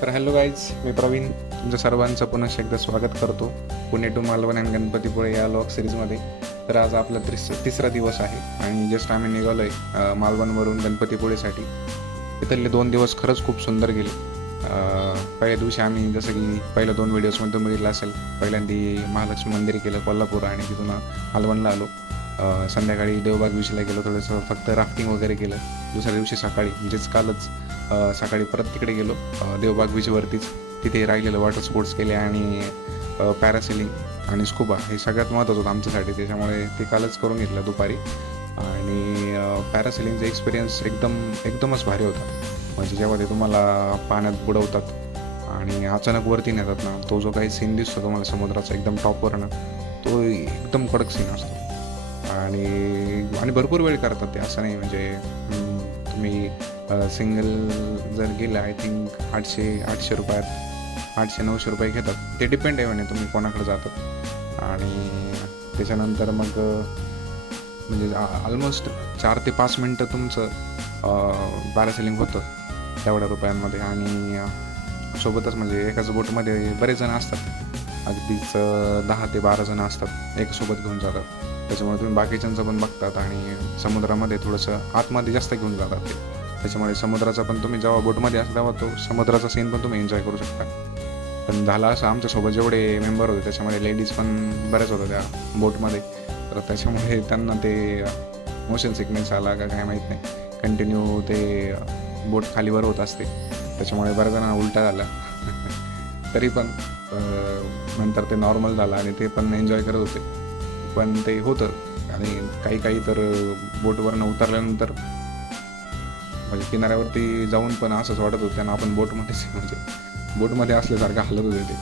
तर hello guys, मी प्रवीण तुमच्या सर्वांचं पुन्हा एकदा स्वागत करतो पुणे टू मालवण आणि गणपतीपुळे या व्लॉग सिरीजमध्ये. तर आज आपला तिसरा दिवस आहे आणि जस्ट आम्ही निघालो आहे मालवणवरून गणपतीपुळेसाठी. इथले 2 दिवस खरंच खूप सुंदर गेले. पहिल्या दिवशी आम्ही जसं की पहिल्या 2 व्हिडिओजमध्ये बघितलं असेल, पहिल्यांदी महालक्ष्मी मंदिर केलं कोल्हापूर आणि तिथून मालवणला आलो. संध्याकाळी देवबाग बीचला गेलो, थोडंसं फक्त राफ्टिंग वगैरे केलं. दुसऱ्या दिवशी सकाळी म्हणजेच कालच सकाळी परत तिकडे गेलो देवबाग बीचवरतीच. तिथे राहिलेलं वॉटर स्पोर्ट्स केले आणि पॅरासेलिंग आणि स्कुबा हे सगळ्यात महत्त्वाचं होतं आमच्यासाठी, त्याच्यामुळे ते कालच करून घेतलं दुपारी. आणि पॅरासेलिंगचा एक्सपिरियन्स एकदमच भारी होता. म्हणजे जेव्हा ते तुम्हाला पाण्यात बुडवतात आणि अचानक वरती नेतात ना, तो जो काही सीन दिसतो तुम्हाला समुद्राचा एकदम टॉपवर ना, तो एकदम कडक सीन असतो. आणि भरपूर वेळ करतात ते, असं नाही म्हणजे तुम्ही सिंगल जर गेला आय थिंक 800 रुपयात 800-900 रुपये घेतात. ते डिपेंड आहे म्हणे तुम्ही कोणाकडे जातात. आणि त्याच्यानंतर मग म्हणजे ऑलमोस्ट 4 ते 5 मिनटं तुमचं पॅरासेलिंग होतं तेवढ्या रुपयांमध्ये. आणि सोबतच म्हणजे एकाच बोटमध्ये बरेच जण असतात, अगदीच 10 ते 12 जण असतात एक सोबत घेऊन जातात. त्याच्यामुळे तुम्ही बाकीच्यांचं पण बघतात आणि समुद्रामध्ये थोडंसं आतमध्ये जास्त घेऊन जातात ते. त्याच्यामुळे समुद्राचा पण तुम्ही जेव्हा बोटमध्ये असता तेव्हा तो समुद्राचा सीन पण तुम्ही एन्जॉय करू शकता. पण झालं असं आमच्यासोबत जेवढे मेंबर होते त्याच्यामध्ये लेडीज पण बऱ्याच होत्या त्या बोटमध्ये, तर त्याच्यामुळे त्यांना ते मोशन सिकनेस आला का काय माहीत नाही, कंटिन्यू ते बोट खालीवर होत असते, त्याच्यामुळे बऱ्याच जणांना उलटा झाला. तरी पण नंतर ते नॉर्मल झालं आणि ते पण एन्जॉय करत होते. पण ते होतं आणि काही तर बोटवरनं उतरल्यानंतर म्हणजे किनाऱ्यावरती जाऊन पण असंच वाटत होतं त्यांना आपण बोटमध्येच म्हणजे बोटमध्ये असल्यासारखं हालत होते ते.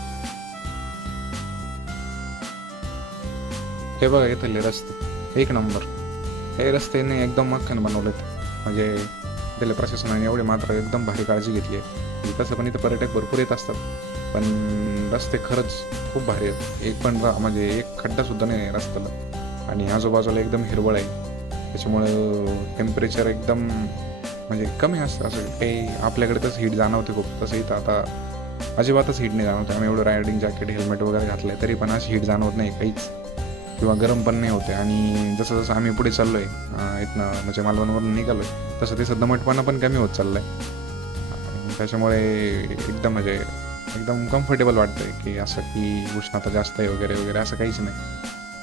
हे बघा इथले रस्ते एक नंबर. हे रस्त्याने एकदम मख्खन बनवलेत, म्हणजे तिथल्या प्रशासनाने एवढे मात्र एकदम भारी काळजी घेतली आहे. तसं पण इथं पर्यटक भरपूर येत असतात, पण रस्ते खरंच खूप भारी आहेत. एक पण म्हणजे एक खड्डासुद्धा नाही आहे रस्त्याला आणि आजूबाजूला एकदम हिरवळ आहे. त्याच्यामुळं टेम्परेचर एकदम म्हणजे कमी असतं. असं काही आपल्याकडे तसं हीट जाणवते खूप, तसं इथं आता अजिबातच हीट नाही जाणवते. आम्ही एवढं रायडिंग जॅकेट हेल्मेट वगैरे घातलं आहे तरी पण अशी हीट जाणवत नाही काहीच, किंवा गरम पण नाही होते. आणि जसं जसं आम्ही पुढे चाललो आहे इथनं म्हणजे मालवणवरून निघालो आहे तसं तसं दमटपणा पण कमी होत चाललं आहे. आणि त्याच्यामुळे एकदम म्हणजे एकदम कम्फर्टेबल वाटतं आहे की असं की उष्णता जास्त आहे वगैरे वगैरे असं काहीच नाही.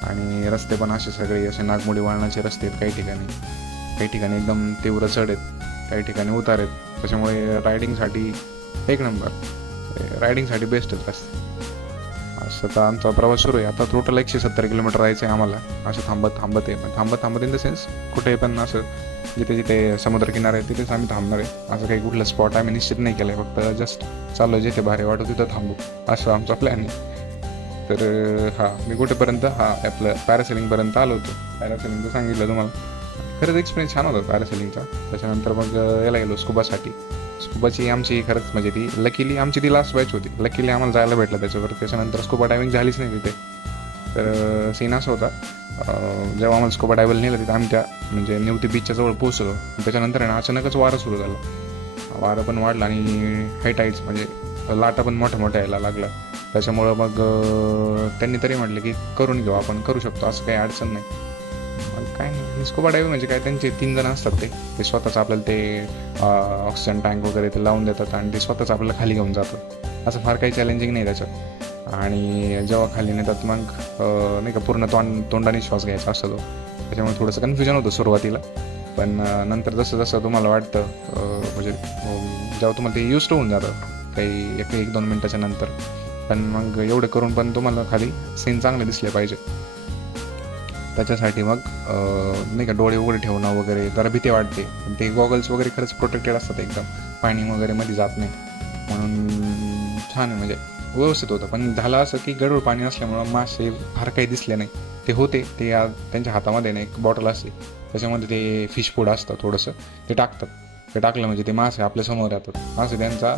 आणि रस्ते पण असे सगळे असे नागमोडी वळणाचे रस्ते आहेत काही ठिकाणी एकदम तीव्र चढ आहेत, काही ठिकाणी उतार आहेत. त्याच्यामुळे रायडिंगसाठी एक नंबर, रायडिंगसाठी बेस्टच रस्ते. असं तर आमचा प्रवास सुरू आहे. आता टोटल 170 किलोमीटर जायचं आहे आम्हाला. असं थांबत आहे, पण थांबत इन द सेन्स कुठे पण असं जिथे जिथे समुद्रकिनारा आहे तिथेच आम्ही थांबणार आहे. असं काही कुठलं स्पॉट आम्ही निश्चित नाही केलं आहे, फक्त जस्ट चाललो आहे जिथे भारी वाटतं तिथं थांबू, असं आमचा प्लॅन आहे. तर मी कुठेपर्यंत आपलं पॅरासेलिंगपर्यंत आलो होतो. पॅरासेलिंगचं सांगितलं तुम्हाला, खरंच एक्सपिरियन्स छान होता पॅरासेलिंगचा. त्याच्यानंतर मग याला गेलो स्कुबासाठी. स्कुबाची आमची खरंच म्हणजे ती आमची ती लास्ट बॅच होती. लकीली आम्हाला जायला भेटलं त्याच्यावर. त्याच्यानंतर स्कुबा डायविंग झालीच नाही तिथे. तर सीन असा होता, जेव्हा आम्हाला स्कुबा डायव्हला नेलं तिथं आम्ही त्या म्हणजे निवती बीचच्या जवळ पोहोचलो. त्याच्यानंतर आहे ना अचानकच वारं सुरू झालं. वारं पण वाढलं आणि हाय टाईड्स म्हणजे लाटा पण मोठ्या यायला लागला. त्याच्यामुळं मग त्यांनी तरी म्हटलं की करून घेऊ, आपण करू शकतो, असं काही अडचण नाही. मग काय नाही, स्कुबा डायव्हिंग म्हणजे काय, त्यांचे 3 जण असतात, ते स्वतःच आपल्याला ते ऑक्सिजन टँक वगैरे ते लावून देतात आणि ते स्वतःच आपल्याला खाली घेऊन जातात. असं फार काही चॅलेंजिंग नाही त्याच्यात. आणि जेव्हा खाली नेतात मग नाही का पूर्ण तोंडाने श्वास घ्यायचा असतो तो. त्याच्यामुळे थोडंसं कन्फ्युजन होतं सुरुवातीला, पण नंतर जसं जसं तुम्हाला वाटतं म्हणजे जेव्हा तुम्हाला ते युज होऊन जातं काही 1-2 मिनटाच्या नंतर. पण मग एवढं करून पण तुम्हाला खाली सीन चांगले दिसले पाहिजे, त्याच्यासाठी मग नाही का डोळे उघडे ठेवणं वगैरे जरा भीती वाटते. पण ते गॉगल्स वगैरे खरंच प्रोटेक्टेड असतात एकदम, पाणी वगैरे मध्ये जात नाही, म्हणून छान म्हणजे व्यवस्थित होतं. पण झालं असं की गढूळ पाणी असल्यामुळं मासे फार काही दिसले नाही. ते होते ते त्यांच्या हातामध्ये ना एक बॉटल असते, त्याच्यामध्ये ते फिश फूड असतं थोडंसं, ते टाकतात. ते टाकलं म्हणजे ते मासे आपल्यासमोर येतात. असं त्यांचा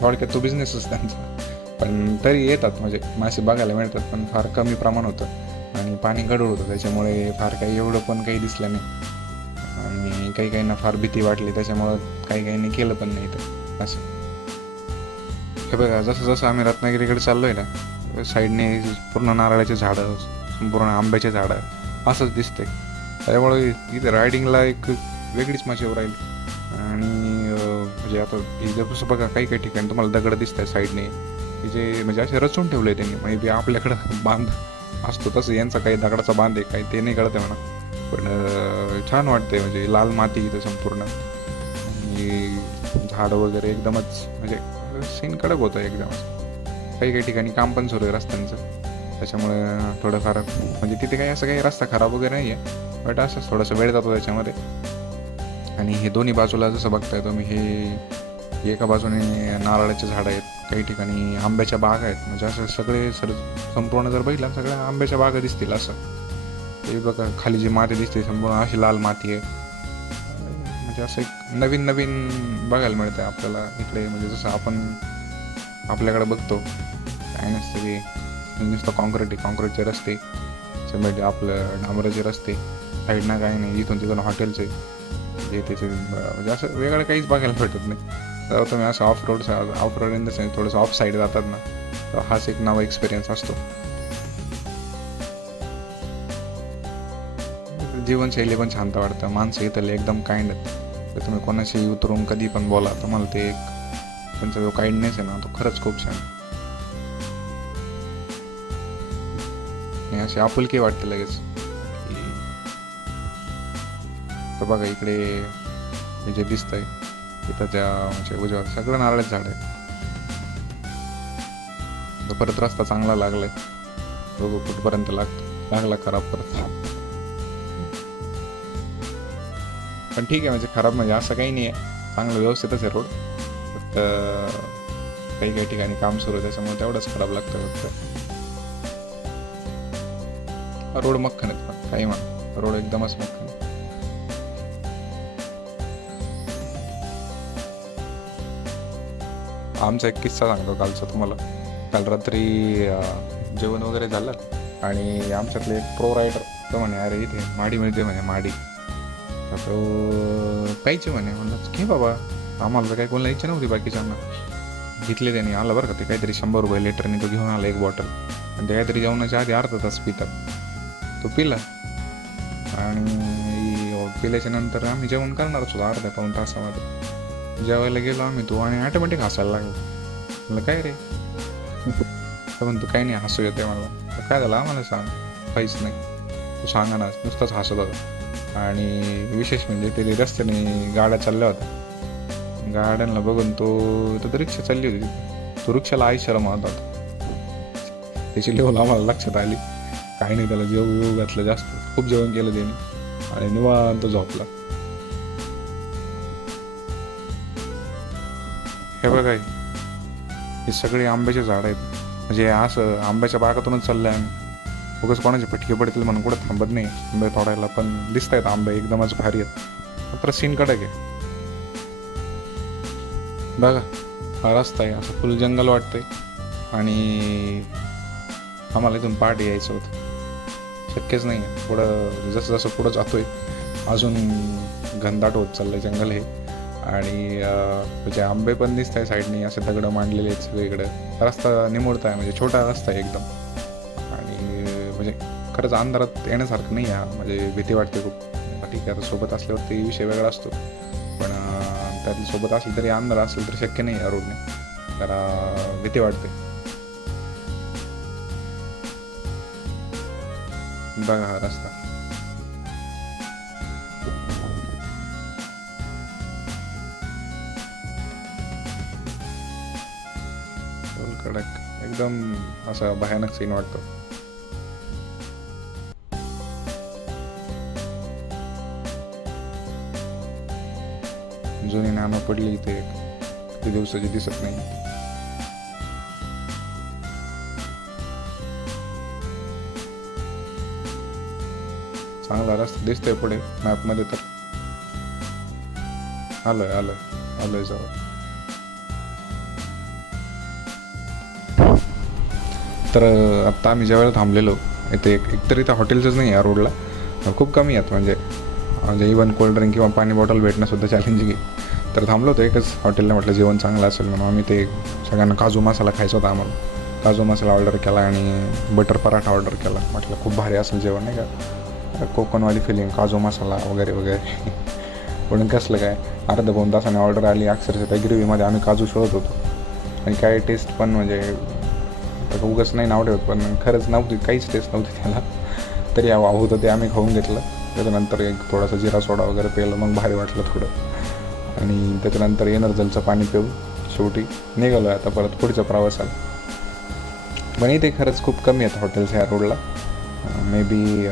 थोडक्यात तो बिझनेसच त्यांचा. पण तरी येतात म्हणजे मासे बघायला मिळतात, पण फार कमी प्रमाण होतं आणि पाणी गढूळ होतं. त्याच्यामुळे फार काही एवढं पण काही दिसलं नाही आणि काहींना फार भीती वाटली, त्याच्यामुळं काहींनी केलं पण नाही तर असं. हे बघा, जसं जसं आम्ही रत्नागिरीकडे चाललो आहे ना, साईडने पूर्ण नारळाचे झाडं, संपूर्ण आंब्याचे झाडं असंच दिसतंय. त्यामुळे इथे रायडिंगला एक वेगळीच मजा येऊ राहील. आणि म्हणजे आता जसं बघा, काही काही ठिकाणी तुम्हाला दगड दिसत आहे साईडने, की जे म्हणजे असे रचून ठेवले त्यांनी. मे बी आपल्याकडं बांध असतो तसं यांचा काही दगडाचा बांध आहे काही ते नाही कळत आहे म्हणा. पण छान वाटते, म्हणजे लाल माती इथं संपूर्ण, आणि झाडं वगैरे एकदमच म्हणजे सीन कडक होतं एकदमच. काही काही ठिकाणी काम पण सुरू आहे रस्त्यांचं, त्याच्यामुळे थोडंफार म्हणजे तिथे काही असं काही रस्ता खराब वगैरे नाही आहे, बट असंच थोडंसं वेळ जातो त्याच्यामध्ये. आणि हे दोन्ही बाजूला जसं बघताय तुम्ही, हे एका बाजूने नारळाचे झाडं आहेत, काही ठिकाणी आंब्याच्या बाग आहेत. म्हणजे असं सगळे संपूर्ण जर बघितलं सगळ्या आंब्याच्या बागा दिसतील असं. ते बघा खाली जी माती दिसते संपूर्ण अशी लाल माती आहे. म्हणजे असं एक नवीन नवीन बघायला मिळतं आपल्याला इकडे. म्हणजे जसं आपण आपल्याकडे बघतो काय नसतं की नुसतं कॉन्क्रीटचे रस्ते, सिमेंट आपलं डांबराचे रस्ते, साईडना काही नाही, इथून तिथून हॉटेलचे जे त्याचे म्हणजे असं वेगळं काहीच बघायला भेटत नाही. तर तुम्ही असं of road in the sense थोडंसं ऑफ साईड जातात ना, तर हाच एक नवा एक्सपिरियन्स असतो. जीवनशैली पण शांत वाटतं, माणसं इथले एकदम काइंड आहेत. तर तुम्ही कोणाशी उतरून कधी पण बोला, तुम्हाला ते एक त्यांचा जो काइंडनेस आहे ना, तो खरंच खूप छान. आणि अशी आपुलकी वाटते लगेच. तर बघा इकडे हे जे दिसतंय तिथं त्या म्हणजे उजव्या सगळं नारळाचं झाड आहे. तर परत रस्ता चांगला लागलाय, बघू कुठपर्यंत लागला खराब परत. पण ठीक आहे, म्हणजे खराब म्हणजे असं काही नाही आहे, चांगलं व्यवस्थितच आहे रोड. फक्त काही काही ठिकाणी काम सुरू आहे त्याच्यामुळे तेवढंच खराब लागतं फक्त. रोड मक्खन आहेत पण काही म्हणा, रोड एकदमच मक्खन. आमचा एक किस्सा सांगतो कालचा तुम्हाला. काल रात्री जेवण वगैरे झालं आणि आमच्यातले एक प्रो रायडर तो म्हणे, अरे इथे माडी मिळते म्हणे, माडी. तर तो प्यायची म्हणे. म्हणलं घे बाबा, आम्हाला तर काही कोणाला इच्छा नव्हती बाकीच्यांना. घेतले त्याने, आला बरं का ते काहीतरी 100 रुपये लिटरने तो घेऊन आला एक बॉटल. आणि ते काहीतरी जेवणाच्या आधी अर्धा तास पितात. तो पिला आणि पिल्याच्या नंतर आम्ही जेवण करणारच होतो अर्ध्या पाऊण तासामध्ये. जेवायला गेलो आम्ही, तो आणि ऑटोमॅटिक हसायला लागलो. म्हणलं काय रे, तर म्हणतो काही नाही, हसू येते मला. तर काय झालं आम्हाला सांग, काहीच नाही. तो सांगा ना, नुसताच हसत होता. आणि विशेष म्हणजे ते रस्त्याने गाड्या चालल्या होत्या, गाड्यांना बघून तो रिक्षा चालली होती, तो रिक्षाला आई शरम होता. त्याची लेवल आम्हाला लक्षात आली. काही नाही, त्याला जेवू घातलं जास्त, खूप जेवण केलं त्याने आणि निवांत झोपला. हे बघा, हे सगळे आंब्याचे झाड आहेत. म्हणजे असं आंब्याच्या बागातूनच चाललं आहे आम्ही. उगाच कोणाचे फटके पडतील म्हणून कुठं थांबत नाही आंबे तोडायला. पण दिसत आहेत आंबे एकदमच भारी आहेत, मात्र सीन कडक आहे. बघा हा रस्ता आहे, असं फुल जंगल वाटतंय. आणि आम्हाला इथून पहाटे यायचं होतं, शक्यच नाही आहे. पुढं जसं जसं पुढं जातोय अजून घनदाट होत चाललंय जंगल हे. आणि म्हणजे आंबे पण दिसत आहे साईडने, असे दगडं मांडलेले आहेत सगळीकडं. रस्ता निमुळता आहे, म्हणजे छोटा रस्ता आहे एकदम. आणि म्हणजे खरंच अंधारात येण्यासारखं नाही आहे, म्हणजे भीती वाटते खूप. ठीक आहे, आता सोबत असल्यावरती विषय वेगळा असतो, पण त्यातली सोबत असली तरी अंधार असेल तर शक्य नाही या रोडने, जरा भीती वाटते. बघा हा रस्ता, कडक एकदम असा भयानक सीन वाटतो. जुनी नाणं पडली इथे, किती दिवसाची दिसत नाही. चांगला रस्ता दिसतोय पुढे मॅपमध्ये. तर आलोय जवळ. तर आत्ता आम्ही ज्यावेळेला थांबलेलो इथे, एकतर इथं हॉटेल्सच नाही या रोडला, खूप कमी आहेत. म्हणजे इवन कोल्ड्रिंक किंवा पाणी बॉटल भेटणंसुद्धा चॅलेंजिंग आहे. तर थांबलो होतो एकच हॉटेलला, म्हटलं जेवण चांगलं असेल म्हणून. आम्ही ते सगळ्यांना काजू मसाला खायचा होता आम्हाला. काजू मसाला ऑर्डर केला आणि बटर पराठा ऑर्डर केला. म्हटलं खूप भारी असेल जेवण नाही का, कोकणवाली फिलिंग, काजू मसाला वगैरे वगैरे. पण कसलं काय, अर्धा 2 तासाने ऑर्डर आली. अक्षरशः त्या ग्रेव्हीमध्ये आम्ही काजू शोधत होतो आणि काय टेस्ट पण म्हणजे उगाच नाही नाव ठेवत, पण खरंच नव्हती, काहीच टेस्ट नव्हती त्याला. तरी होतं ते आम्ही खाऊन घेतलं. त्याच्यानंतर एक थोडासा जिरा सोडा वगैरे प्यायला, मग भारी वाटलं थोडं. आणि त्याच्यानंतर एनर्जलचं पाणी पिऊन शेवटी निघालो आहे आता परत पुढच्या प्रवासाला. पण इथे खरंच खूप कमी आहेत हॉटेल्स ह्या रोडला. मे बी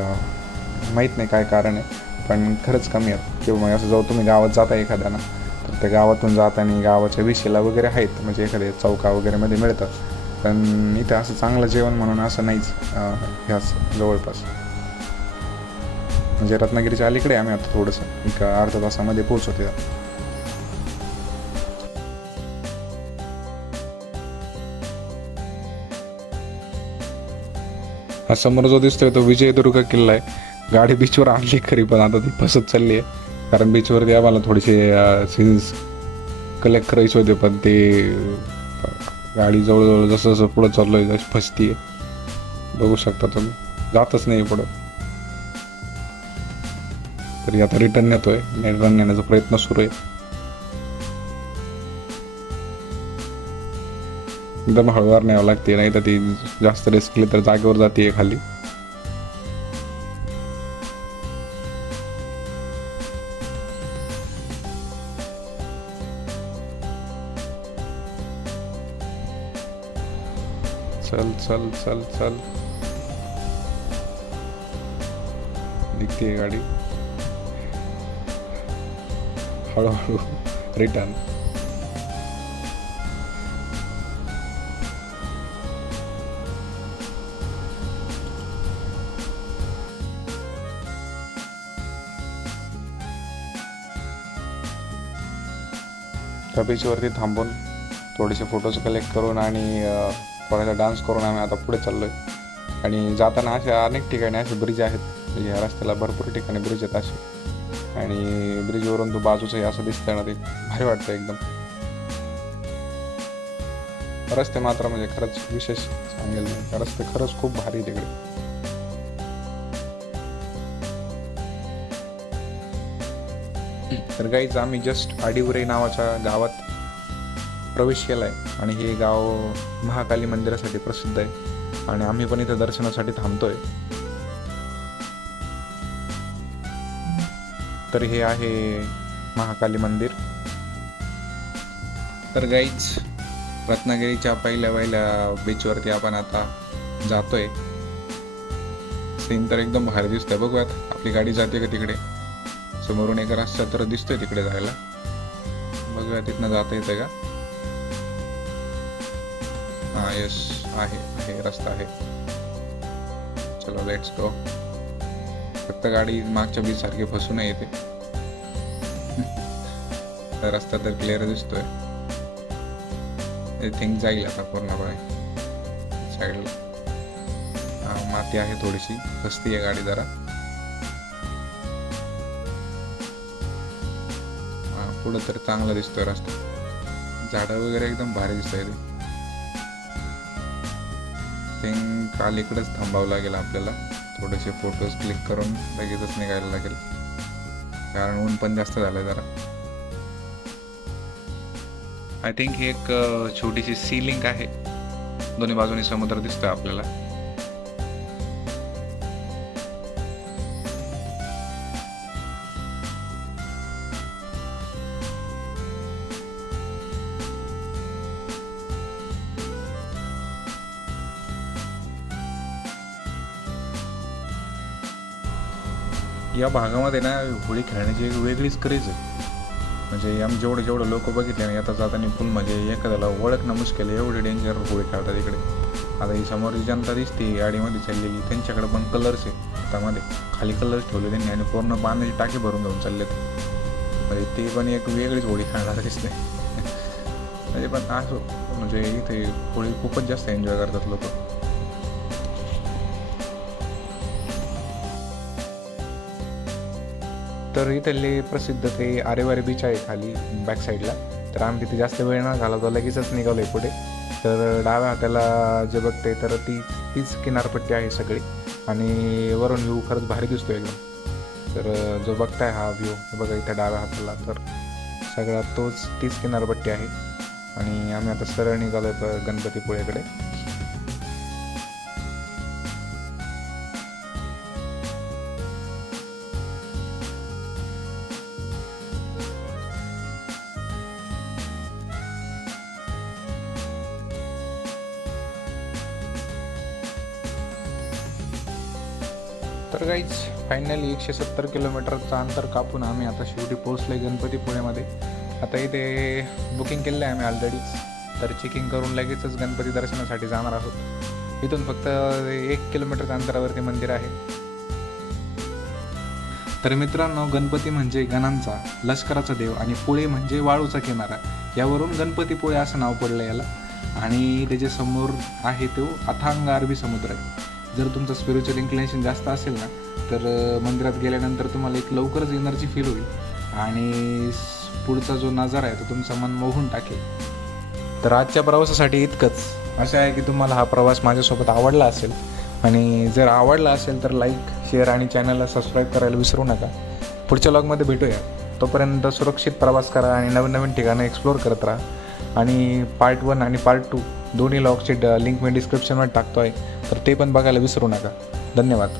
माहीत नाही काय कारण आहे, पण खरंच कमी आहेत. किंवा मग असं जाऊ तुम्ही गावात जाता एखाद्यानं, तर त्या गावातून जाताना गावाच्या विषयला वगैरे आहेत, म्हणजे एखाद्या चौका वगैरेमध्ये मिळतं. पण इथे असं चांगलं जेवण म्हणून असं नाहीच ह्याच जवळपास. म्हणजे रत्नागिरीच्या अलीकडे आम्ही आता थोडंसं एक अर्धा तासामध्ये पोहोचतो. हा समोर जो दिसतोय तो विजयदुर्ग किल्ला आहे. गाडी बीचवर आणली खरी, पण आता ती फसत चालली आहे. कारण बीचवरती आम्हाला थोडेसे सीन्स कलेक्ट करायचे होते, पण ते गाडी जवळजवळ जसं जसं पुढं चाललोय जशी फसती आहे. बघू शकता तुम्ही, जातच नाही पुढं. तरी आता रिटर्न येतोय, रिटर्न नेण्याचा प्रयत्न सुरू आहे. एकदम हळूवार न्यावं लागते, नाही तर ती जास्त रेस केली तर जागेवर जाते खाली. चल चल चल चल, निघते गाडी हळूहळू. रिटर्न त्या बीचवरती थांबून थोडेसे फोटोज कलेक्ट करून आणि थोडासा डान्स करून आम्ही आता पुढे चाललो आहे. आणि जाताना अशा अनेक ठिकाणी असे ब्रिज आहेत, म्हणजे ह्या रस्त्याला भरपूर ठिकाणी ब्रिज आहेत असे. आणि ब्रिजवरून तो बाजूचंही असं दिसतंय ना, ते भारी वाटतं एकदम. रस्ते मात्र म्हणजे खरंच विशेष सांगेल नाही, रस्ते खरंच खूप भारी तिकडे. तर गाईज आम्ही जस्ट आडिवरे नावाच्या गावात प्रवेश केला आहे. आणि हे गाव महाकाली मंदिरासाठी प्रसिद्ध आहे. आणि आम्ही पण इथं दर्शनासाठी थांबतोय. तर हे आहे महाकाली मंदिर. तर गाईज रत्नागिरीच्या पहिल्या बीचवरती आपण आता जातोय. सीन तर एकदम भारी दिसतोय. बघूयात आपली गाडी जाते का तिकडे. समोरून एक रस्ता तर दिसतोय तिकडे जायला. बघूया तिथनं जाता येते का. हा यस, आहे रस्ता आहे. चलो लेट्स गो. फक्त गाडी मागच्या बीच सारखी फसू नये येते. रस्ता तर क्लिअर दिसतोय. आय थिंक जाईल आता पूर्णपणे. साईडला माती आहे थोडीशी, फसती आहे गाडी जरा. पुढं तर चांगला दिसतोय रस्ता. झाडं वगैरे एकदम भारी दिसतंय ते. थिंक अलीकडेच थांबावं लागेल आपल्याला. थोडेसे फोटोज क्लिक करून लगेचच निघायला लागेल, कारण ऊन पण जास्त झालं जरा. आय थिंक ही एक छोटीशी सी लिंक आहे. दोन्ही बाजूनी समुद्र दिसतोय आपल्याला. या भागामध्ये ना होळी खेळण्याची एक वेगळीच क्रेज आहे. म्हणजे आम्ही जेवढं लोक बघितले ना येता जाताना फुल, म्हणजे एखाद्याला ओळखणं मुश्किल आहे, एवढी डेंजर होळी खेळतात इकडे. आता ही समोरची जनता दिसते गाडीमध्ये चाललेली, त्यांच्याकडे पण कलर्स आहे हातामध्ये. खाली कलर्स ठेवले त्यांनी आणि पूर्ण पाण्याची टाकी भरून घेऊन चाललेत. म्हणजे ते पण एक वेगळीच होळी खेळणार दिसते. म्हणजे पण असं म्हणजे इथे होळी खूपच जास्त एन्जॉय करतात लोक. तर इथले प्रसिद्ध ते आरेवारे बीच आहे खाली बॅक साईडला. तर आम्ही तिथे जास्त वेळ न घालवतो, लगेचच निघालो आहे पुढे. तर डाव्या हाताला जे बघते तर तीच किनारपट्टी आहे सगळी, आणि वरून व्ह्यू खरंच भारी दिसतो एकदम. तर जो बघताय हा व्ह्यू बघा इथं डाव्या हाताला, तर सगळा तीच किनारपट्टी आहे. आणि आम्ही आता सरळ निघालो आहे गणपतीपुळेकडे. तर गाईज फायनली 170 किलोमीटरचं अंतर कापून आम्ही आता शेवटी पोहोचलो आहे गणपतीपुळेमध्ये. आता इथे बुकिंग केलेलं आहे आम्ही ऑलरेडीच. तर चेकिंग करून लगेचच गणपती दर्शनासाठी जाणार आहोत. इथून फक्त 1 किलोमीटरच्या अंतरावरती मंदिर आहे. तर मित्रांनो, गणपती म्हणजे गणांचा, लष्कराचा देव, आणि पुळे म्हणजे वाळूचा किनारा. यावरून गणपतीपुळे असं नाव पडलं याला. आणि त्याच्या समोर आहे तो अथांग अरबी समुद्र आहे. जर तुमचं स्पिरिच्युअल इन्क्लिनेशन जास्त असेल ना, तर मंदिरात गेल्यानंतर तुम्हाला एक लवकरच एनर्जी फील होईल, आणि पुढचा जो नजारा आहे तो तुमचं मन मोहून टाकेल. तर आजच्या प्रवासासाठी इतकंच. असं आहे की तुम्हाला हा प्रवास माझ्यासोबत आवडला असेल, आणि जर आवडला असेल तर लाईक, शेअर आणि चॅनलला सबस्क्राईब करायला विसरू नका. पुढच्या व्लॉगमध्ये भेटूया. तोपर्यंत सुरक्षित प्रवास करा आणि नवीन नवीन ठिकाणं एक्सप्लोअर करत राहा. आणि पार्ट 1 आणि पार्ट 2 दोन्ही व्लॉगची लिंक मी डिस्क्रिप्शनमध्ये टाकतो आहे, तर ते पण बघायला विसरू नका. धन्यवाद.